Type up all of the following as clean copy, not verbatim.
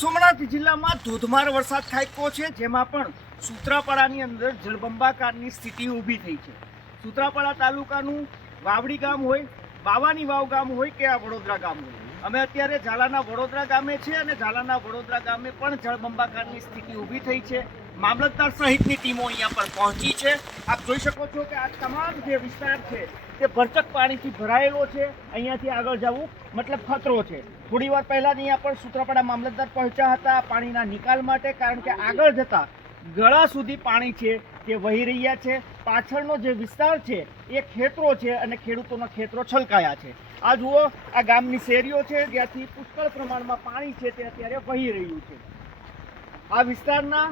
સોમનાથ જિલ્લામાં ધોધમાર વરસાદ ખાબક્યો છે, જેમાં પણ સૂત્રાપાડાની અંદર જળબંબાકારની સ્થિતિ ઊભી થઈ છે। સૂત્રાપાડા તાલુકાનું વાવડી ગામ હોય, બાવાની વાવ ગામ હોય કે આ વડોદરા ગામ હોય, અમે અત્યારે ઝાલાના વડોદરા ગામે છે અને ઝાલાના વડોદરા ગામે પણ જળબંબાકારની સ્થિતિ ઊભી થઈ છે। મામલતદાર સહિતની ટીમો અહીંયા પર પહોંચી છે। આપ જોઈ શકો છો કે આ તમામ જે વિસ્તાર છે તે ભરચક પાણીથી ભરાયેલો છે। અહીંયાથી આગળ જવું મતલબ ખતરો છે। થોડી વાર પહેલા જ અહીંયા પર સૂત્રાપાડા મામલતદાર પહોંચ્યા હતા પાણીના નિકાલ માટે, કારણ કે આગળ જતા ગળા સુધી પાણી છે તે વહી રહ્યા છે। પાછળનો જે વિસ્તાર છે એ ખેતરો છે અને ખેડૂતોના ખેતરો છલકાયા છે। આ જુઓ, આ ગામની શેરીઓ છે જ્યાંથી પુષ્કળ પ્રમાણમાં પાણી છે તે અત્યારે વહી રહ્યું છે। આ વિસ્તારના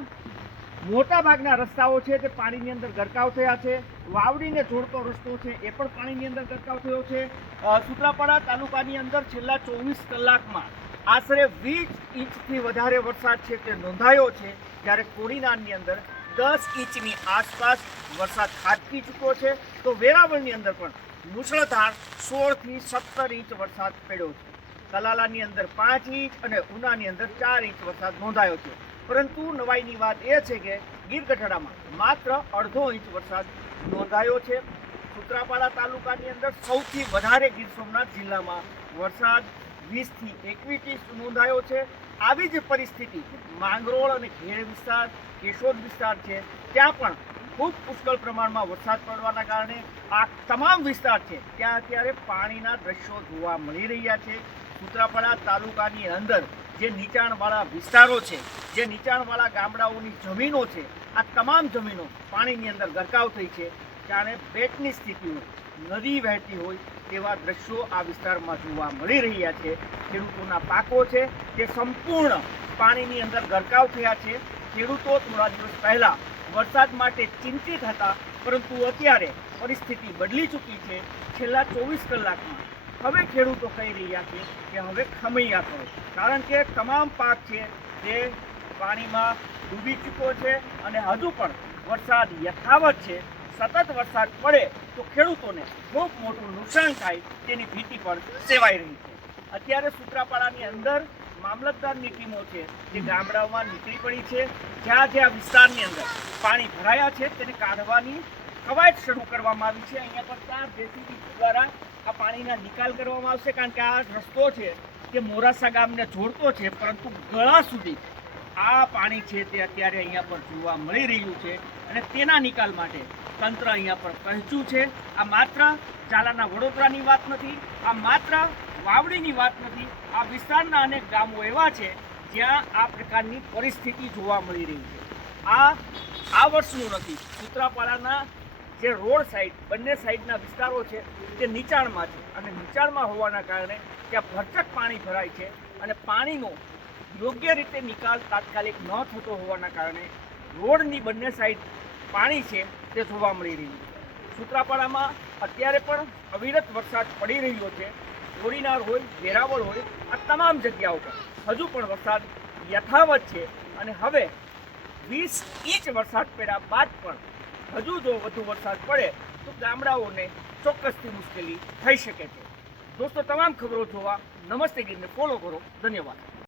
મોટા ભાગના રસ્તાઓ છે તે પાણીની અંદર ગરકાવ થયા છે। વાવડીને જોડતો રસ્તો છે એ પણ પાણીની અંદર ગરકાવ થયો છે। સૂત્રાપાડા તાલુકાની અંદર છેલ્લા 24 કલાકમાં આશરે 20 ઇંચથી વધારે વરસાદ છે તે નોંધાયો છે, જ્યારે કોડીનારની અંદર 10 ઇંચની આસપાસ વરસાદ ખાબકી ચૂક્યો છે। તો વેરાવળની અંદર પણ મુશળધાર 16 થી 17 ઇંચ વરસાદ પડ્યો છે। તલાલાની અંદર 5 ઇંચ અને ઉનાની અંદર 4 ઇંચ વરસાદ નોંધાયો છે। પરંતુ નવાઈની વાત એ છે કે ગીર ગઢડામાં માત્ર અડધો ઇંચ વરસાદ નોંધાયો છે। સૂત્રાપાડા તાલુકાની અંદર સૌથી વધારે ગીર સોમનાથ જિલ્લામાં વરસાદ 20 થી 21 ઇંચ નોંધાયો છે। આવી જ પરિસ્થિતિ માંગરોળ અને ઘેડ વિસ્તાર, કેશોદ વિસ્તાર છે, ત્યાં પણ ખૂબ પુષ્કળ પ્રમાણમાં વરસાદ પડવાના કારણે આ તમામ વિસ્તાર છે ત્યાં અત્યારે પાણીના દ્રશ્યો જોવા મળી રહ્યા છે। સૂત્રાપાડા તાલુકાની અંદર જે નીચાણવાળા વિસ્તારો છે, જે નીચાણવાળા ગામડાઓની જમીનો છે, આ તમામ જમીનો પાણીની અંદર ગરકાવ થઈ છે। જાણે પેટની સ્થિતિ હોય, નદી વહેતી હોય તેવા દ્રશ્યો આ વિસ્તારમાં જોવા મળી રહ્યા છે। ખેડૂતોના પાકો છે તે સંપૂર્ણ પાણીની અંદર ગરકાવ થયા છે। ખેડૂતો થોડા દિવસ પહેલા વરસાદ માટે ચિંતિત હતા, પરંતુ અત્યારે પરિસ્થિતિ બદલી ચૂકી છે। છેલ્લા 24 કલાકમાં હવે ખેડૂતો કહી રહ્યા છે કે હવે ખમૈયા કરો, કારણ કે તમામ પાક છે તે પાણીમાં ડૂબી ચૂક્યો છે અને હજુ પણ વરસાદ યથાવત છે। સતત વરસાદ પડે તો ખેડૂતોને ખૂબ મોટું નુકસાન થાય તેની ભીતિ પણ સેવાઈ રહી છે। અત્યારે સૂત્રાપાડાની અંદર મામલતદારની ટીમો છે જે ગામડાઓમાં નીકળી પડી છે। જ્યાં જ્યાં વિસ્તારની અંદર પાણી ભરાયા છે તેને કાઢવાની કવાયત શરૂ કરવામાં આવી છે। અહીંયા પર 4 જેસીબી દ્વારા આ પાણીના નિકાલ કરવામાં આવશે, કારણ કે આ રસ્તો છે તે મોરાસા ગામને જોડતો છે, પરંતુ ગળા સુધી આ પાણી છે તે અત્યારે અહીંયા પર જોવા મળી રહ્યું છે અને તેના નિકાલ માટે તંત્ર અહીંયા પર પહોંચ્યું છે। આ માત્ર ઝાલાના વડોદરાની વાત નથી, આ માત્ર વાવડીની વાત નથી, આ વિસ્તારના અનેક ગામો એવા છે જ્યાં આ પ્રકારની પરિસ્થિતિ જોવા મળી રહી છે। આ વર્ષનું નથી, સૂત્રાપાડાના જે રોડ સાઈડ બંને સાઈડના વિસ્તારો છે તે નીચાણમાં છે અને નીચાણમાં હોવાના કારણે ત્યાં ભરચક પાણી ભરાય છે અને પાણીનો યોગ્ય રીતે નિકાલ તાત્કાલિક ન થતો હોવાના કારણે રોડની બંને સાઈડ પાણી છે તે જોવા મળી રહ્યું છે। સૂત્રાપાડામાં અત્યારે પણ અવિરત વરસાદ પડી રહ્યો છે। કોડીનાર હોય, વેરાવળ હોય, આ તમામ જગ્યાઓ પર હજુ પણ વરસાદ યથાવત છે અને હવે 20 ઇંચ વરસાદ પડ્યા બાદ પણ હજુ જો વધુ વરસાદ પડે તો ગામડાઓને ચોક્કસથી મુશ્કેલી થઈ શકે છે। દોસ્તો, તમામ ખબરો જોવા નમસ્તે ગીરને ફોલો કરો। ધન્યવાદ।